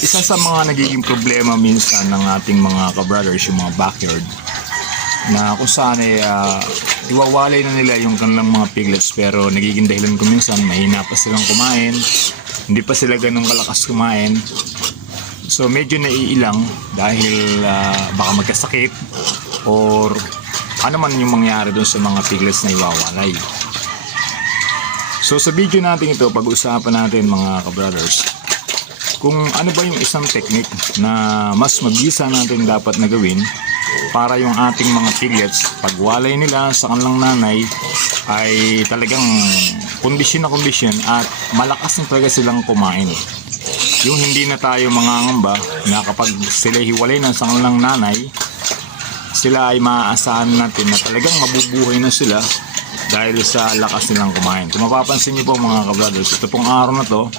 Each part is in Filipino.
Isa sa mga nagiging problema minsan ng ating mga kabrothers, yung mga backyard, na kung saan iwawalay na nila yung kanilang mga piglets, pero nagiging dahilan ko minsan mahina pa silang kumain, hindi pa sila ganun kalakas kumain. So medyo naiilang dahil baka magkasakit or ano man yung mangyari doon sa mga piglets na iwawalay. So sa video natin ito, pag-uusapan natin mga kabrothers, kung ano ba yung isang technique na mas mabisa natin dapat na gawin para yung ating mga piglets, pagwalay nila sa kanilang nanay, ay talagang kondisyon na kondisyon at malakas na talaga silang kumain. Yung hindi na tayo mangangamba na kapag sila hiwalay na sa kanilang nanay, sila ay maaasahan natin na talagang mabubuhay na sila dahil sa lakas nilang kumain. Kung mapapansin niyo po mga kabrothers, ito pong araw na to,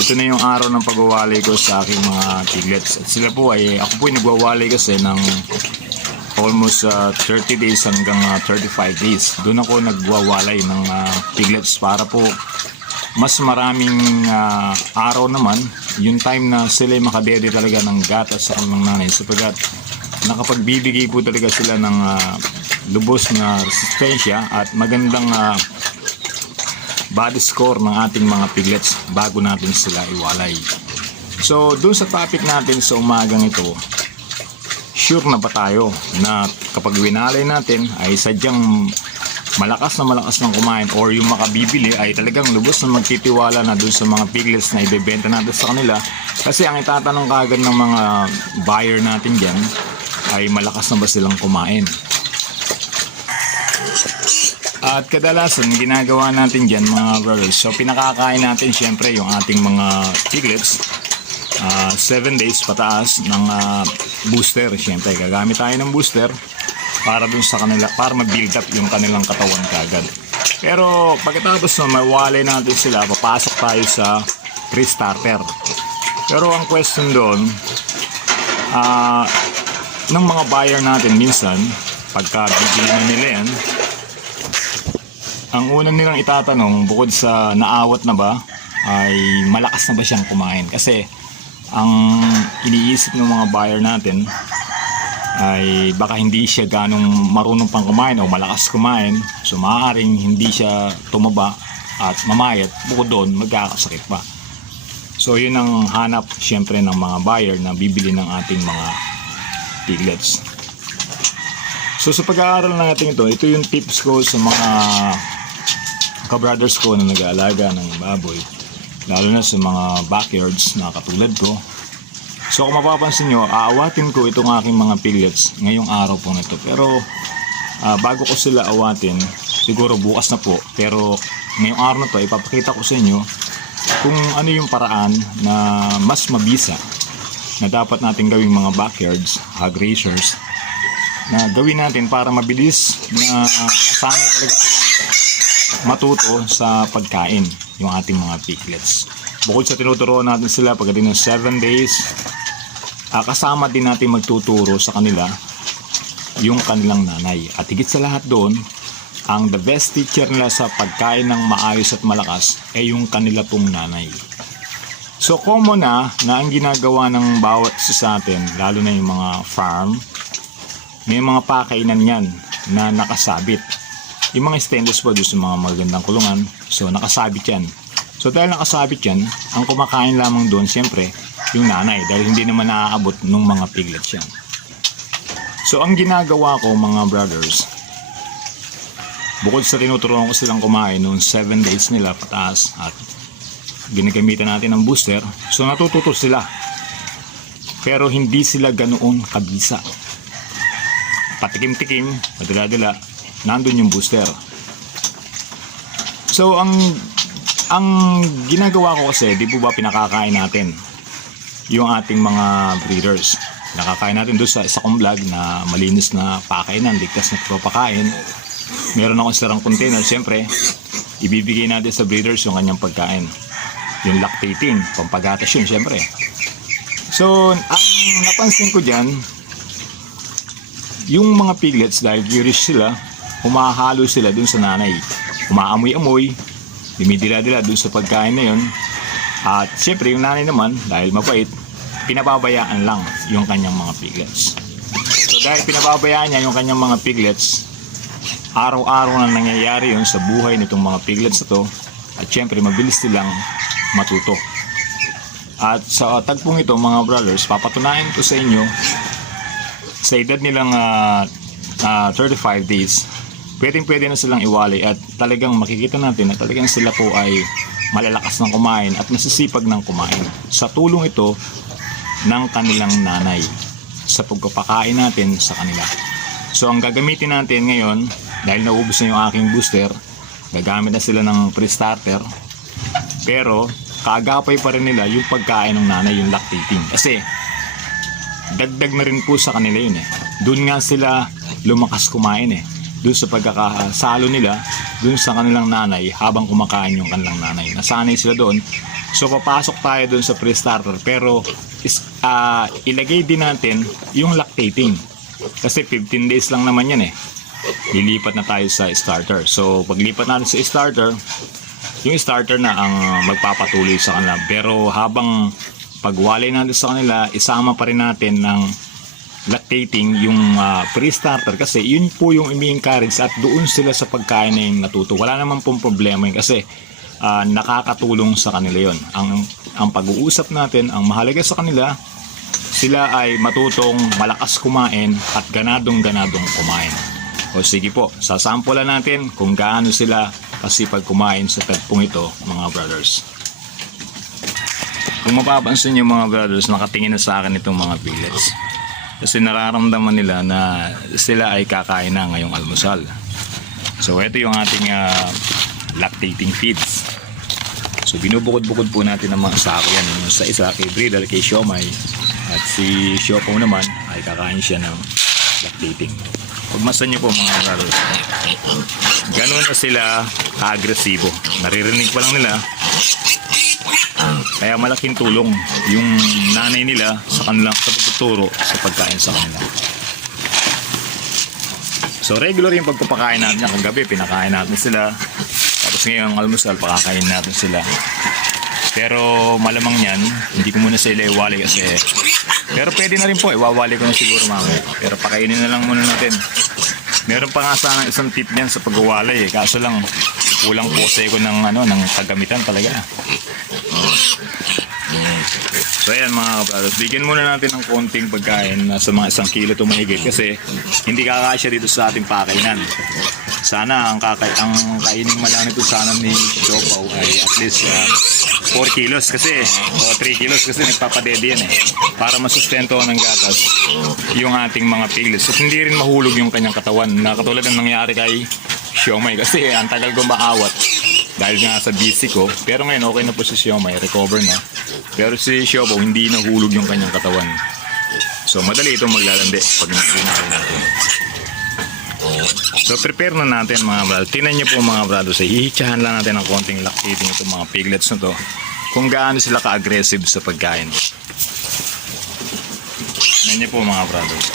ito na yung araw ng pagwawalay ko sa aking mga piglets. At sila po ay, ako po ay nagwawalay kasi ng almost 30 days hanggang 35 days. Doon ako nagwawalay ng piglets para po mas maraming araw naman yung time na sila ay makadede talaga ng gatas sa kanilang nanay, sapagkat nakapagbibigay po talaga sila ng lubos na resistensya at magandang body score ng ating mga piglets bago natin sila iwalay. So doon sa topic natin sa umagang ito, sure na ba tayo na kapag winalay natin ay sadyang malakas ng kumain, or yung makabibili ay talagang lubos na magtitiwala na doon sa mga piglets na ibebenta natin sa kanila? Kasi ang itatanong kagad ng mga buyer natin dyan ay malakas na ba silang kumain. At kadalasan ginagawa natin dyan mga brothers, so pinakakain natin syempre yung ating mga piglets 7 days pataas ng booster. Syempre gagamit tayo ng booster para dun sa kanila, para ma-build up yung kanilang katawan kagad. Pero pagkatapos na mawalay natin sila, papasok tayo sa pre-starter. Pero ang question doon, ng mga buyer natin minsan, pagka bibili na nila yan, ang unang nilang itatanong, bukod sa naawat na ba, ay malakas na ba siyang kumain. Kasi ang iniisip ng mga buyer natin ay baka hindi siya ganong marunong pang kumain o malakas kumain, so maaaring hindi siya tumaba at mamayat, bukod doon magkakasakit pa. So yun ang hanap syempre ng mga buyer na bibili ng ating mga piglets. So sa pag-aaral natin ito yung tips ko sa mga kabrothers ko na nag-aalaga ng baboy, lalo na sa mga backyards na katulad ko. So kung mapapansin nyo, aawatin ko itong aking mga piglets ngayong araw po na ito. Pero bago ko sila awatin, siguro bukas na po, pero ngayong araw na ito ipapakita ko sa inyo kung ano yung paraan na mas mabisa na dapat natin gawing mga backyards, hog raisers, na gawin natin para mabilis na sana talaga silang matuto sa pagkain yung ating mga piglets. Bukod sa tinuturuan natin sila pagdating ng 7 days, kasama din natin magtuturo sa kanila yung kanilang nanay. At higit sa lahat doon, ang the best teacher nila sa pagkain ng maayos at malakas ay yung kanila pong nanay. So common na ang ginagawa ng bawat isa sa atin, lalo na yung mga farm, may mga pakainan yan na nakasabit. Yung mga stainless po doon sa mga magandang kulungan, so nakasabit yan. So dahil nakasabit yan, ang kumakain lamang doon siyempre yung nanay, dahil hindi naman naaabot ng mga piglets yan. So ang ginagawa ko mga brothers, bukod sa tinuturuan ko silang kumain noong 7 days nila pataas at ginagamitan natin ng booster, so natututo sila. Pero hindi sila ganoon kabisa. Patikim-tikim, padala-dala, nandun yung booster. So ang ginagawa ko kasi, di po ba pinakakain natin yung ating mga breeders. Nakakain natin doon sa isa kong vlog na malinis na pakainan, ligtas na pagpapakain. Meron akong sarang container, siyempre ibibigay natin sa breeders yung kanyang pagkain, yung lactating, pampagatas yun siyempre. So ang napansin ko dyan, yung mga piglets, dahil curious sila, humahalo sila dun sa nanay, umaamoy-amoy, dumidila-dila dun sa pagkain na yun. At siyempre yung nanay naman, dahil mabait, pinababayaan lang yung kanyang mga piglets. So dahil pinababayaan niya yung kanyang mga piglets, araw-araw na nangyayari yun sa buhay nitong mga piglets na to. At siyempre mabilis silang matuto. At sa tagpong ito mga brothers, papatunayan ko sa inyo, sa edad nilang 35 days, pwede na silang iwalay at talagang makikita natin na talagang sila po ay malalakas ng kumain at masisipag ng kumain. Sa tulong ito ng kanilang nanay sa pagpapakain natin sa kanila. So ang gagamitin natin ngayon, dahil naubos na yung aking booster, gagamit na sila ng pre-starter. Pero kaagapay pa rin nila yung pagkain ng nanay, yung lactating. Kasi dagdag na rin po sa kanila yun eh. Doon nga sila lumakas kumain eh. Doon sa pagkakasalo nila, doon sa kanilang nanay habang kumakain yung kanilang nanay. Nasanay sila doon. So papasok tayo doon sa pre-starter pero ilagay din natin yung lactating. Kasi 15 days lang naman yan eh. Lilipat na tayo sa starter. So paglipat natin sa starter, yung starter na ang magpapatuloy sa kanila. Pero habang pagwalay natin sa kanila, isama pa rin natin ng lactating yung pre-starter kasi yun po yung imi-encourage at doon sila sa pagkain na yung natuto. Wala naman pong problema yun kasi nakakatulong sa kanila yun. Ang pag-uusap natin, ang mahalaga sa kanila, sila ay matutong malakas kumain at ganadong-ganadong kumain. O sige po, sasampulan natin kung gaano sila kasipag kumain sa tagpong ito mga brothers. Kung mapapansin nyo mga brothers, nakatingin na sa akin itong mga piglets. Kasi nararamdaman nila na sila ay kakain na ngayong almusal. So ito yung ating lactating feeds. So binubukod-bukod po natin ng mga sako yan. Yung sa isa kay Bridal, kay Siomay. At si Siopo naman ay kakain siya ng lactating. Pagmasan nyo po mga brothers, ganun na sila agresibo. Naririnig pa lang nila. Kaya malaking tulong yung nanay nila sa kanilang pagtuturo sa pagkain sa kanila. So regular yung pagpapakain natin niya. Kagabi pinakain natin sila. Tapos ngayong almusal pakakain natin sila. Pero malamang yan, hindi ko muna sila iwalay kasi. Pero pwede na rin po, iwawali ko na siguro mamaya. Pero pakainin na lang muna natin. Meron pa nga sana isang tip niyan sa pagwawalay eh. Kaso lang kulang po sa ko ng kagamitan talaga. So ayan mga brothers, bigyan muna natin ng konting pagkain na sa mga 1 kilo tumahigit kasi hindi kakasya dito sa ating pakainan. Sana ang kainin man lang nito sana ni Siopaw ay at least 4 kilos kasi o 3 kilos kasi nagpapadede yan eh para masustento ng gatas yung ating mga piglets at hindi rin mahulog yung kanyang katawan na katulad ng nangyari kay Siomay kasi ang tagal ko maawat dahil nga sa busy ko. Pero ngayon okay na po si Siomay, recover na. Pero si Siopaw hindi nahulog yung kanyang katawan. So madali itong maglalandi pag nakinain natin. So prepare na natin mga brothers. Tingnan niyo po mga brothers, ihitsahan lang natin ng konting lactating itong mga piglets na to kung gaano sila ka-aggressive sa pagkain. Tingnan niyo po mga brothers.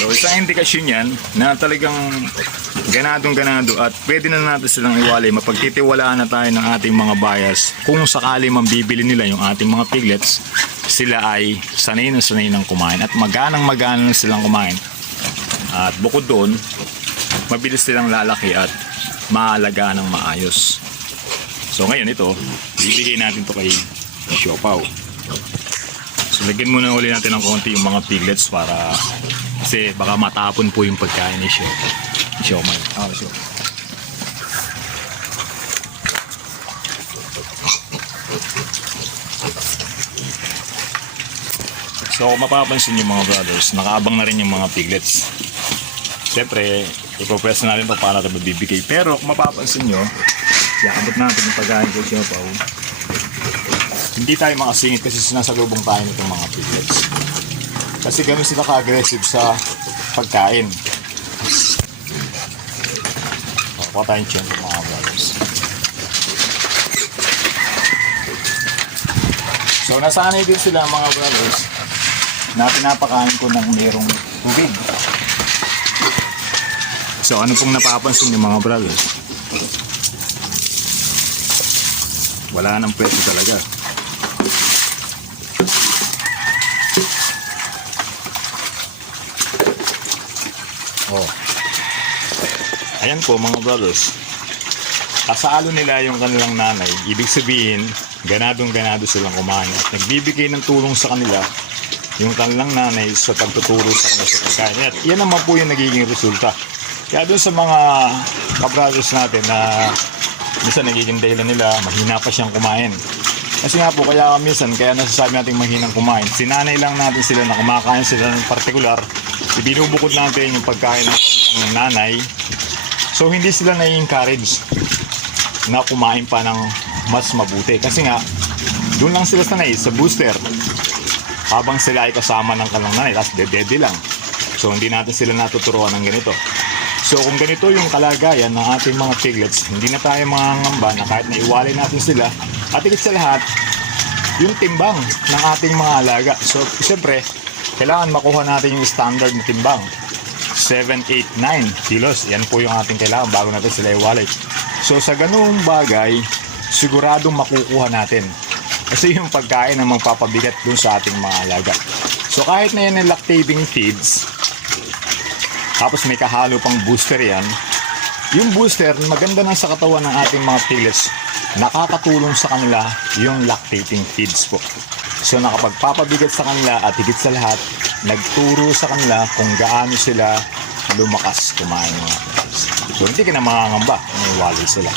So isang indikasyon yan na talagang ganadong-ganado at pwede na natin silang iwalay. Mapagtitiwalaan na tayo ng ating mga buyers. Kung sakali mambibili nila yung ating mga piglets, sila ay sanay na sanay ng kumain at maganang-magana na silang kumain. At bukod doon, mabilis silang lalaki at maalagaan ng maayos. So ngayon ito, bibigay natin to kay Siopaw. So lagyan muna uli natin ng konti yung mga piglets para kasi baka matapon po yung pagkain ni Siomay. So kung mapapansin yung mga brothers, nakaabang na rin yung mga piglets. Siyempre, ipopress na rin ito para ito mabibigay. Pero kung mapapansin nyo, iabot natin yung pagkain ko siya pa. Hindi tayo makasingit kasi sinasalubong tayo nitong mga piglets. Kasi ganun sila ka-aggressive sa pagkain. Pakuha tayong tiyan mga brothers. So nasanay din sila mga brothers na pinapakain ko ng merong tubig. So ano pong napapansin yung mga brothers? Wala nang pwesto talaga. Oh. Ayan po mga brothers. Kasalo nila yung kanilang nanay. Ibig sabihin, ganadong-ganado silang kumain. At nagbibigay ng tulong sa kanila yung kanilang nanay sa pagtuturo sa kanila sa pagkain. At yan naman po yung nagiging resulta. Kaya doon sa mga kabrothers natin na minsan nagiging dahilan nila, mahina pa siyang kumain. Kasi nga po, kaya minsan, kaya nasasabi natin mahinang kumain. Sinanay lang natin sila na kumakain sila ng partikular. Ibinubukod natin yung pagkain ng nanay. So, hindi sila nai-encourage na kumain pa ng mas mabuti. Kasi nga, doon lang sila sanay sa booster. Habang sila ay kasama ng kanilang nanay, tapos dede lang. So, hindi natin sila natuturuan ng ganito. So, kung ganito yung kalagayan ng ating mga piglets, hindi na tayo mangangamba na kahit naiwalay natin sila, at higit sa lahat, yung timbang ng ating mga alaga. So, siyempre, kailangan makuha natin yung standard na timbang. 7, 8, 9 kilos. Yan po yung ating kailangan bago natin sila iwalay. So, sa ganung bagay, siguradong makukuha natin. Kasi yung pagkain ang magpapabigat dun sa ating mga alaga. So, kahit na yan ang lactating feeds, tapos may kahalo pang booster yan, yung booster, maganda na sa katawan ng ating mga piglets, nakakatulong sa kanila yung lactating feeds po. So nakapagpapabigat sa kanila at higit sa lahat, nagturo sa kanila kung gaano sila lumakas kumain mga piglets. So hindi ka na makangamba kung iwalay sila.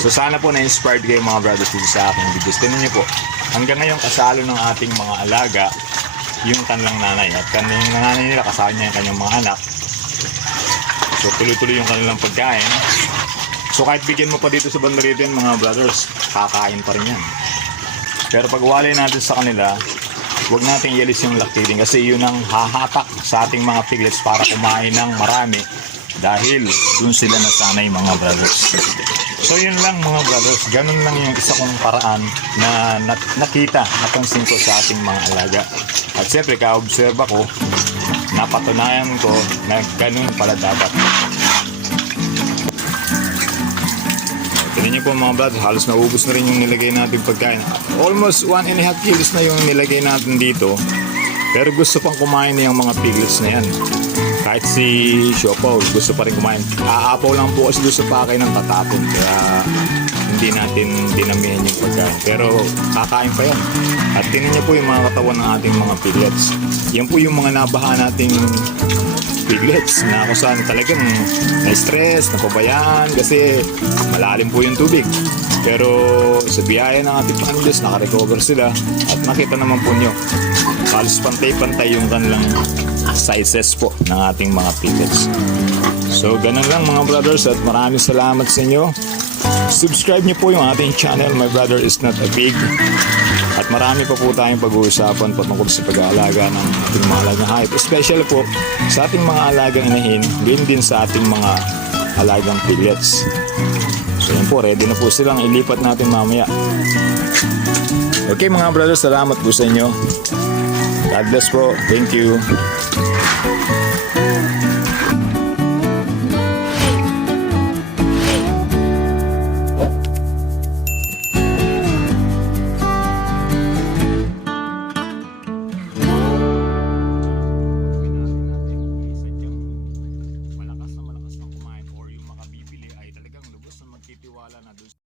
So sana po na-inspired kayo mga brothers dito sa aking videos. Tignan niyo po, hanggang ngayon kasalo ng ating mga alaga yung kanilang nanay. At kanilang nanay nila kasama niya yung kanyang mga anak. So tuloy-tuloy yung kanilang pagkain. So kahit bigyan mo pa dito sa banda rito yan mga brothers, kakain pa rin yan. Pero pag walay natin sa kanila, huwag natin ialis yung lactating kasi yun ang hahatak sa ating mga piglets para kumain ng marami dahil dun sila nasanay mga brothers. So yun lang mga brothers, ganun lang yung isa kong paraan na nakita, napansin ko sa ating mga alaga. At siyempre ka-observe ako, napatunayan ko na ganun pala dapat. Tignan niyo po mga brothers, halos naubos na rin yung nilagay natin pagkain. Almost 1.5 kilos na yung nilagay natin dito. Pero gusto pang kumain na yung mga piglets na yan. Kahit si Siopaw, gusto pa rin kumain. Aapaw lang po kasi doon sa pakay ng tatapon. Kaya hindi natin dinamihan yung pagkain. Pero kakain pa yan. At tingnan niyo po yung mga katawan ng ating mga piglets. Yan po yung mga nabaha nating piglets na kung saan talagang na-stress, napabayaan kasi malalim po yung tubig. Pero sa biyaya ng ating Panginoon, nakarecover sila at nakita naman po nyo halos pantay-pantay yung kanilang sizes po ng ating mga piglets. So ganun lang mga brothers at maraming salamat sa inyo. Subscribe nyo po yung ating channel, My Brother Is Not a Pig. At marami pa po tayong pag-uusapan patungkol sa pag-aalaga ng ating mga alagang hayop. Especially po sa ating mga alagang inahin, din sa ating mga alagang piglets. So yun po, ready na po silang ilipat natin mamaya. Okay mga brothers, salamat po sa inyo. God bless po. Thank you. Malakas na kumain or yung makabibili ay talagang lubos na magtitiwala na doon.